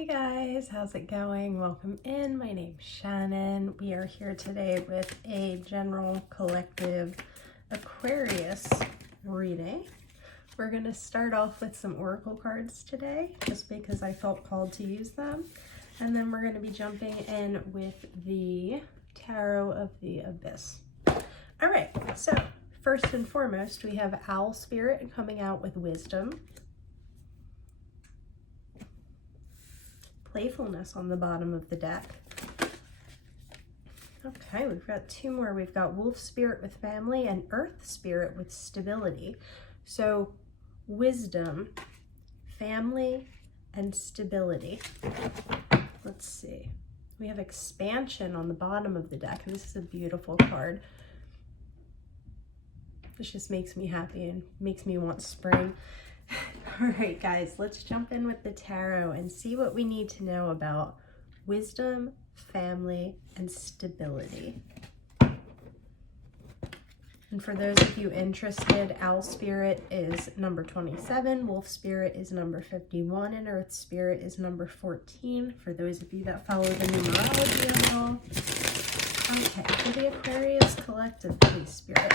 Hey guys, how's it going? Welcome in. My name's Shannon. We are here today with a general collective Aquarius reading. We're going to start off with some oracle cards today, just because I felt called to use them. And then we're going to be jumping in with the Tarot of the Abyss. All right, so first and foremost, we have Owl Spirit coming out with wisdom. Playfulness on the bottom of the deck. Okay, we've got two more. We've got Wolf Spirit with family and Earth Spirit with stability. So wisdom, family, and stability. Let's see. We have expansion on the bottom of the deck. This is a beautiful card. This just makes me happy and makes me want spring. All right, guys, let's jump in with the tarot and see what we need to know about wisdom, family, and stability. And for those of you interested, Owl Spirit is number 27, Wolf Spirit is number 51, and Earth Spirit is number 14, for those of you that follow the numerology at all. Okay, for the Aquarius collective, please, Spirit.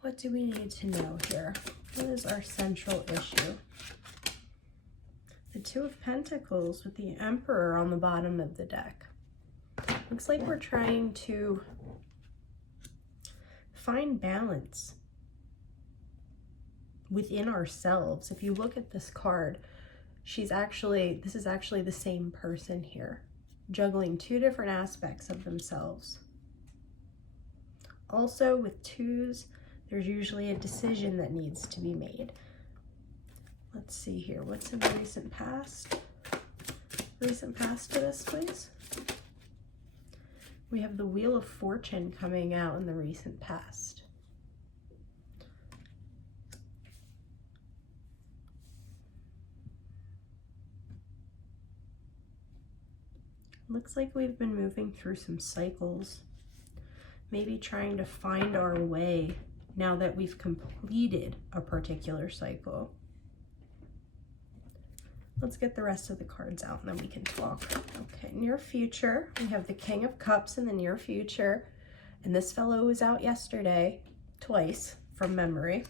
What do we need to know here? What is our central issue? The Two of Pentacles with the Emperor on the bottom of the deck. Looks like we're trying to find balance within ourselves. If you look at this card, this is actually the same person here, juggling two different aspects of themselves. Also, with twos, there's usually a decision that needs to be made. Let's see here. What's in the recent past? Recent past to this, please. We have the Wheel of Fortune coming out in the recent past. Looks like we've been moving through some cycles. Maybe trying to find our way now that we've completed a particular cycle. Let's get the rest of the cards out and then we can talk. Okay, near future, we have the King of Cups in the near future. And this fellow was out yesterday, twice, from memory.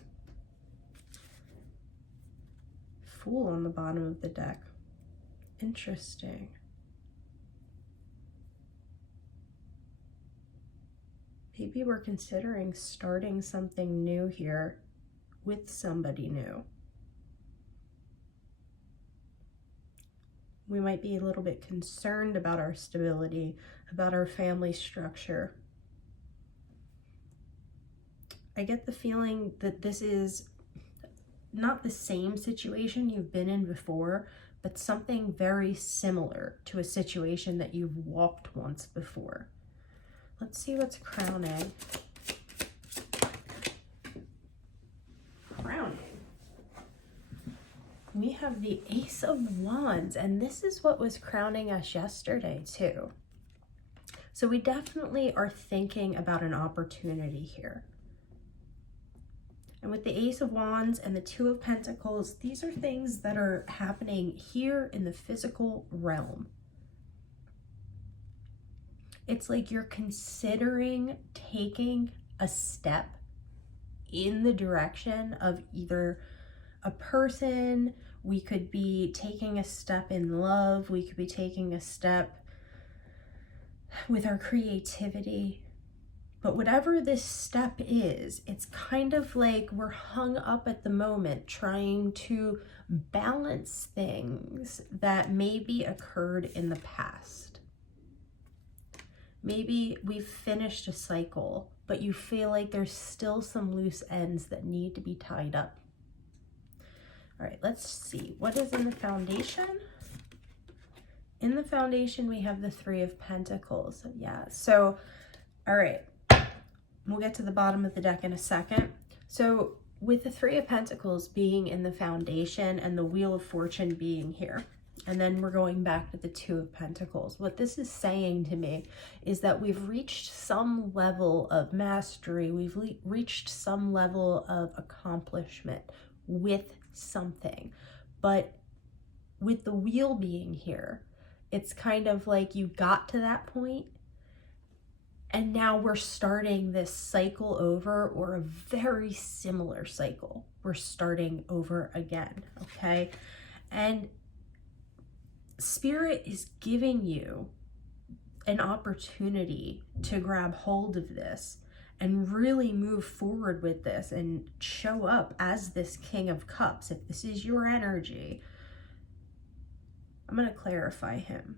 Fool on the bottom of the deck. Interesting. Maybe we're considering starting something new here with somebody new. We might be a little bit concerned about our stability, about our family structure. I get the feeling that this is not the same situation you've been in before, but something very similar to a situation that you've walked once before. Let's see what's crowning. Crowning. We have the Ace of Wands, and this is what was crowning us yesterday too. So we definitely are thinking about an opportunity here. And with the Ace of Wands and the Two of Pentacles, these are things that are happening here in the physical realm. It's like you're considering taking a step in the direction of either a person. We could be taking a step in love. We could be taking a step with our creativity. But whatever this step is, it's kind of like we're hung up at the moment trying to balance things that maybe occurred in the past. Maybe we've finished a cycle, but you feel like there's still some loose ends that need to be tied up. All right, let's see. What is in the foundation? In the foundation, we have the Three of Pentacles. Yeah, so, all right. We'll get to the bottom of the deck in a second. So, with the Three of Pentacles being in the foundation and the Wheel of Fortune being here, and then we're going back to the Two of Pentacles. What this is saying to me is that we've reached some level of mastery. We've reached some level of accomplishment with something. But with the wheel being here, it's kind of like you got to that point and now we're starting this cycle over, or a very similar cycle. We're starting over again, okay? And Spirit is giving you an opportunity to grab hold of this and really move forward with this and show up as this King of Cups. If this is your energy, I'm going to clarify him.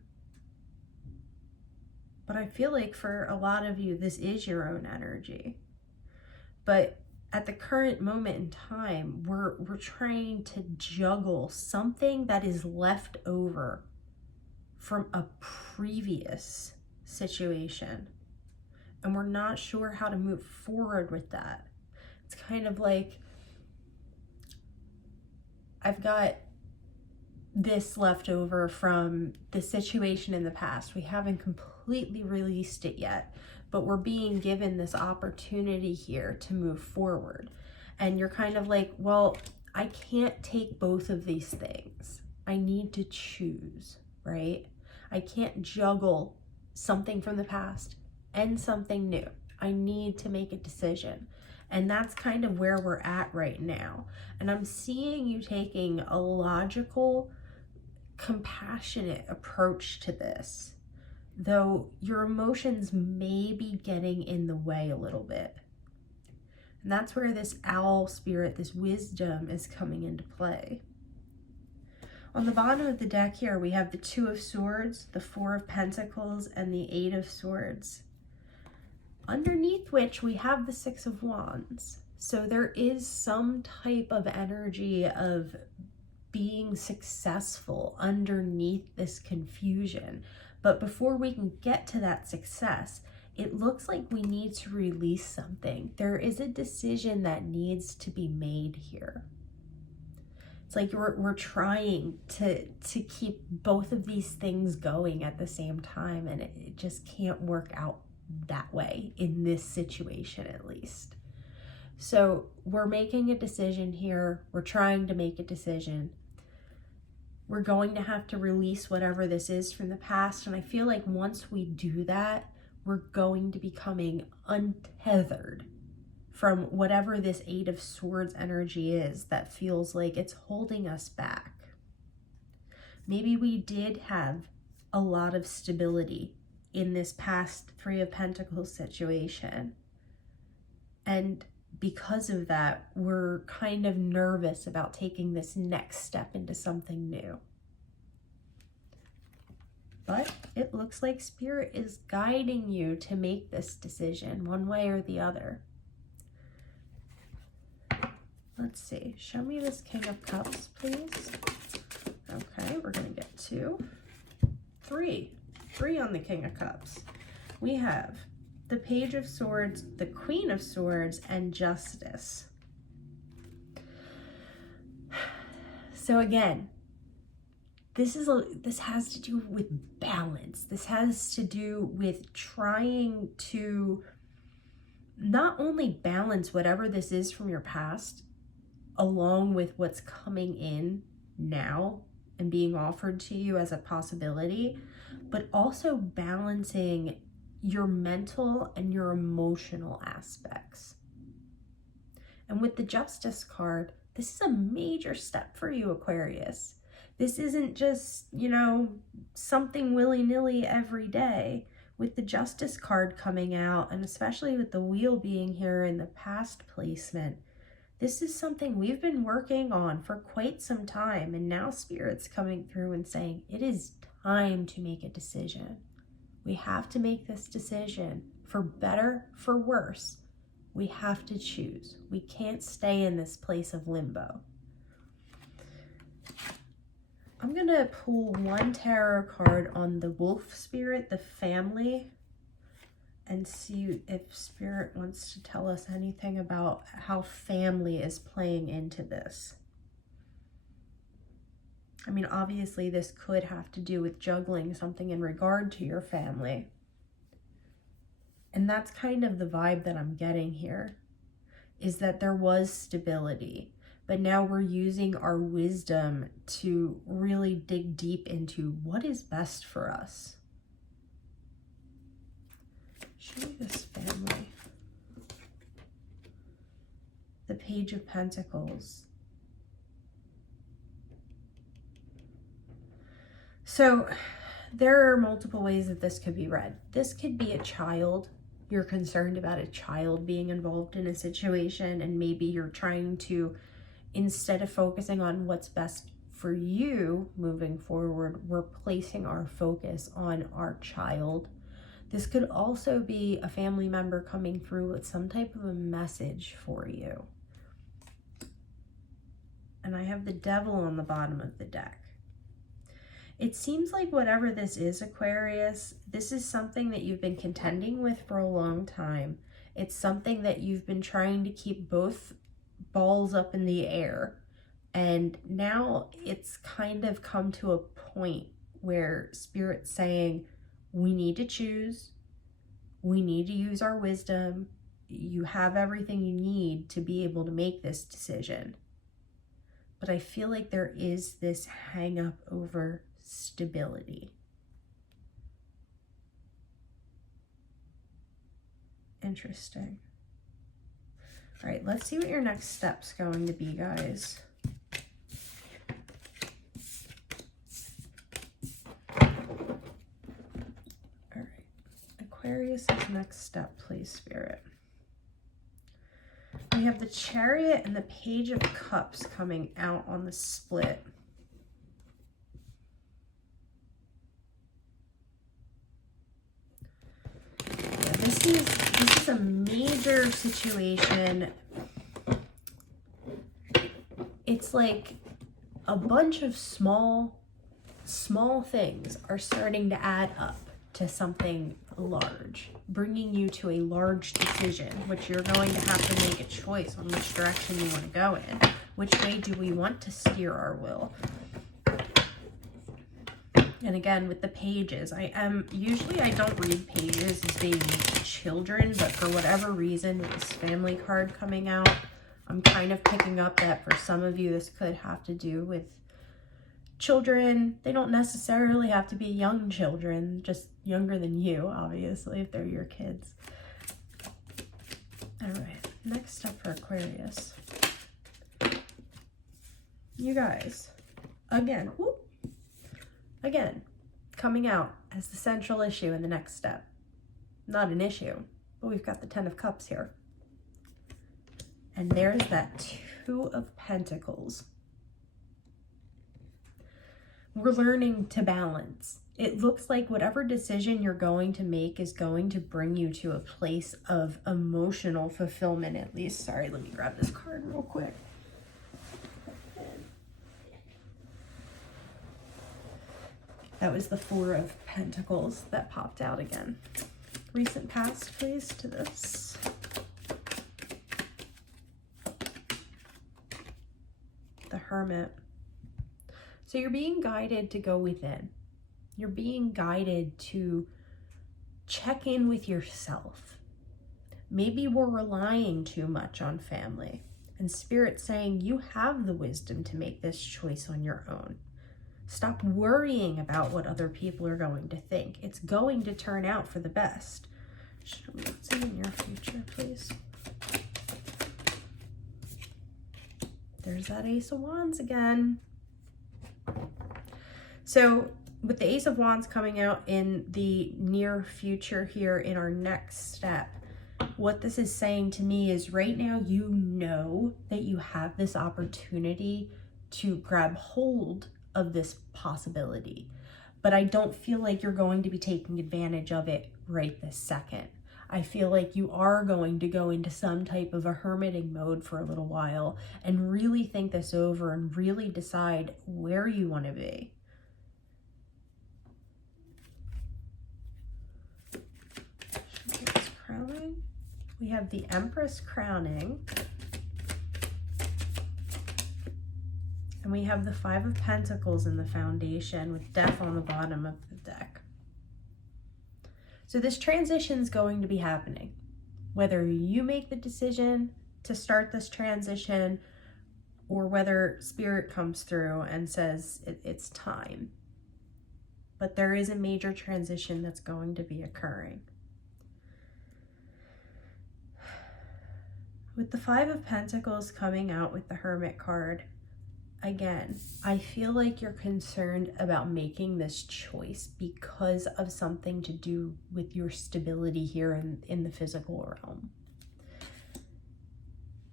But I feel like for a lot of you, this is your own energy. But at the current moment in time, we're trying to juggle something that is left over from a previous situation. And we're not sure how to move forward with that. It's kind of like, I've got this left over from the situation in the past. We haven't completely released it yet, but we're being given this opportunity here to move forward. And you're kind of like, well, I can't take both of these things. I need to choose, right? I can't juggle something from the past and something new. I need to make a decision. And that's kind of where we're at right now. And I'm seeing you taking a logical, compassionate approach to this, though your emotions may be getting in the way a little bit. And that's where this owl spirit, this wisdom, is coming into play. On the bottom of the deck here, we have the Two of Swords, the Four of Pentacles, and the Eight of Swords. Underneath which we have the Six of Wands. So there is some type of energy of being successful underneath this confusion. But before we can get to that success, it looks like we need to release something. There is a decision that needs to be made here. It's like we're trying to keep both of these things going at the same time, and it just can't work out that way in this situation, at least. So we're making a decision here. We're trying to make a decision. We're going to have to release whatever this is from the past. And I feel like once we do that, we're going to be becoming untethered from whatever this Eight of Swords energy is that feels like it's holding us back. Maybe we did have a lot of stability in this past Three of Pentacles situation. And because of that, we're kind of nervous about taking this next step into something new. But it looks like Spirit is guiding you to make this decision one way or the other. Let's see. Show me this King of Cups, please. Okay, we're going to get three on the King of Cups. We have the Page of Swords, the Queen of Swords, and Justice. So again, this has to do with balance. This has to do with trying to not only balance whatever this is from your past along with what's coming in now and being offered to you as a possibility, but also balancing your mental and your emotional aspects. And with the Justice card, this is a major step for you, Aquarius. This isn't just, something willy-nilly every day. With the Justice card coming out, and especially with the wheel being here in the past placement, this is something we've been working on for quite some time, and now Spirit's coming through and saying, it is time to make a decision. We have to make this decision, for better, for worse. We have to choose. We can't stay in this place of limbo. I'm going to pull one tarot card on the Wolf Spirit, the family, and see if Spirit wants to tell us anything about how family is playing into this. I mean, obviously this could have to do with juggling something in regard to your family. And that's kind of the vibe that I'm getting here, is that there was stability, but now we're using our wisdom to really dig deep into what is best for us. Show me this family. The Page of Pentacles. So there are multiple ways that this could be read. This could be a child. You're concerned about a child being involved in a situation, and maybe you're trying to, instead of focusing on what's best for you moving forward, we're placing our focus on our child. This could also be a family member coming through with some type of a message for you. And I have the Devil on the bottom of the deck. It seems like whatever this is, Aquarius, this is something that you've been contending with for a long time. It's something that you've been trying to keep both balls up in the air. And now it's kind of come to a point where Spirit's saying, we need to choose. We need to use our wisdom. You have everything you need to be able to make this decision. But I feel like there is this hang up over stability. Interesting. All right, let's see what your next step's going to be, guys. All right, Aquarius' next step, please, Spirit. We have the Chariot and the Page of Cups coming out on the split. Yeah, this is a major situation. It's like a bunch of small things are starting to add up to something large, bringing you to a large decision, which you're going to have to make a choice on which direction you want to go in. Which way do we want to steer our will? And again, with the pages, usually I don't read pages as being children, but for whatever reason, with this family card coming out, I'm kind of picking up that for some of you, this could have to do with children. They don't necessarily have to be young children, just younger than you, obviously, if they're your kids. All right, next up for Aquarius. You guys, again, coming out as the central issue in the next step. Not an issue, but we've got the Ten of Cups here. And there's that Two of Pentacles. We're learning to balance. It looks like whatever decision you're going to make is going to bring you to a place of emotional fulfillment, at least. Sorry, let me grab this card real quick. That was the Four of Pentacles that popped out again. Recent past, please, to this. The Hermit. So you're being guided to go within. You're being guided to check in with yourself. Maybe we're relying too much on family. And Spirit's saying you have the wisdom to make this choice on your own. Stop worrying about what other people are going to think. It's going to turn out for the best. Show me what's in your future, please. There's that Ace of Wands again. So with the Ace of Wands coming out in the near future here in our next step, what this is saying to me is right now you know that you have this opportunity to grab hold of this possibility, but I don't feel like you're going to be taking advantage of it right this second. I feel like you are going to go into some type of a hermiting mode for a little while and really think this over and really decide where you want to be. Crowning. We have the Empress crowning. And we have the Five of Pentacles in the foundation with Death on the bottom of the deck. So this transition is going to be happening. Whether you make the decision to start this transition or whether Spirit comes through and says it's time. But there is a major transition that's going to be occurring. With the Five of Pentacles coming out with the Hermit card, again, I feel like you're concerned about making this choice because of something to do with your stability here in the physical realm.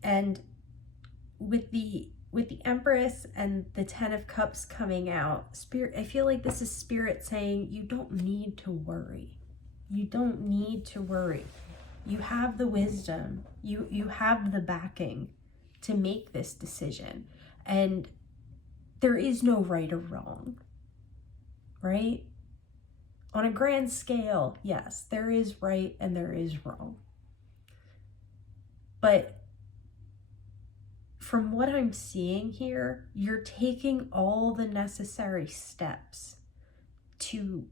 And with the Empress and the Ten of Cups coming out, Spirit, I feel like this is Spirit saying you don't need to worry. You don't need to worry. You have the wisdom. You have the backing to make this decision. And there is no right or wrong, right? On a grand scale, yes, there is right and there is wrong. But from what I'm seeing here, you're taking all the necessary steps to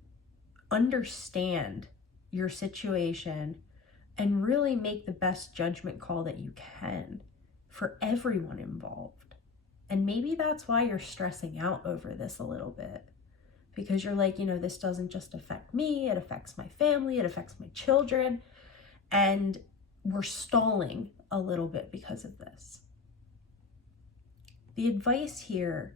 understand your situation and really make the best judgment call that you can for everyone involved. And maybe that's why you're stressing out over this a little bit, because you're like, this doesn't just affect me, it affects my family, it affects my children, and we're stalling a little bit because of this. The advice here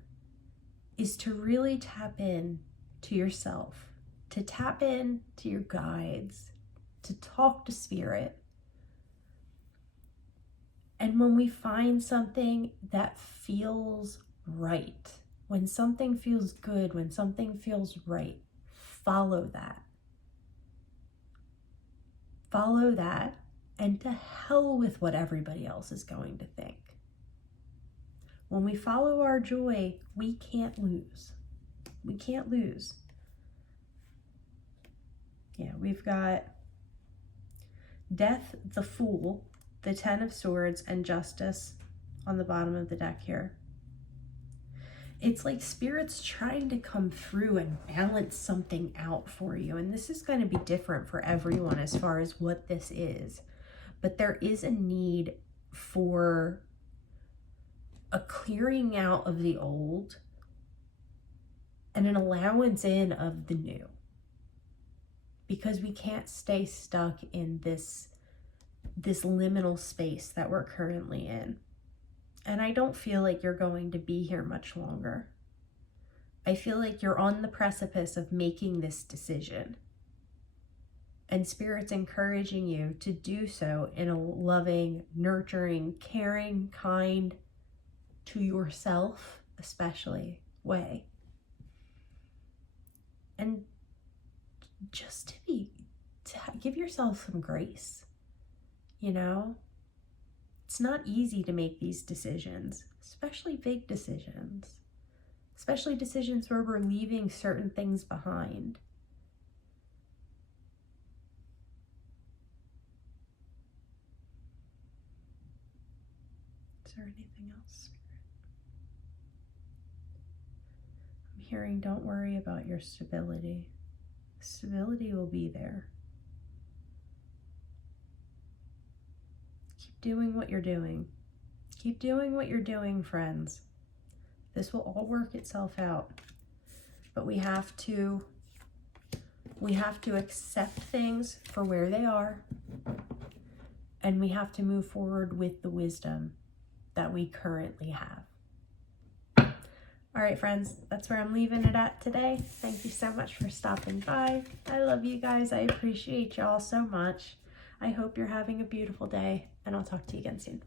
is to really tap in to yourself, to tap in to your guides, to talk to Spirit. And when we find something that feels right, when something feels good, when something feels right, follow that. Follow that, and to hell with what everybody else is going to think. When we follow our joy, we can't lose. We can't lose. Yeah, we've got Death, the Fool, the Ten of Swords, and Justice on the bottom of the deck here. It's like Spirit's trying to come through and balance something out for you. And this is going to be different for everyone as far as what this is. But there is a need for a clearing out of the old and an allowance in of the new. Because we can't stay stuck in this liminal space that we're currently in. And I don't feel like you're going to be here much longer. I feel like you're on the precipice of making this decision. And Spirit's encouraging you to do so in a loving, nurturing, caring, kind, to yourself especially, way. And just to give yourself some grace, It's not easy to make these decisions, especially big decisions, especially decisions where we're leaving certain things behind. Is there anything else? I'm hearing, don't worry about your stability. Stability will be there. Keep doing what you're doing. Keep doing what you're doing, friends. This will all work itself out. But we have to accept things for where they are, and we have to move forward with the wisdom that we currently have. All right, friends, that's where I'm leaving it at today. Thank you so much for stopping by. I love you guys. I appreciate y'all so much. I hope you're having a beautiful day, and I'll talk to you again soon.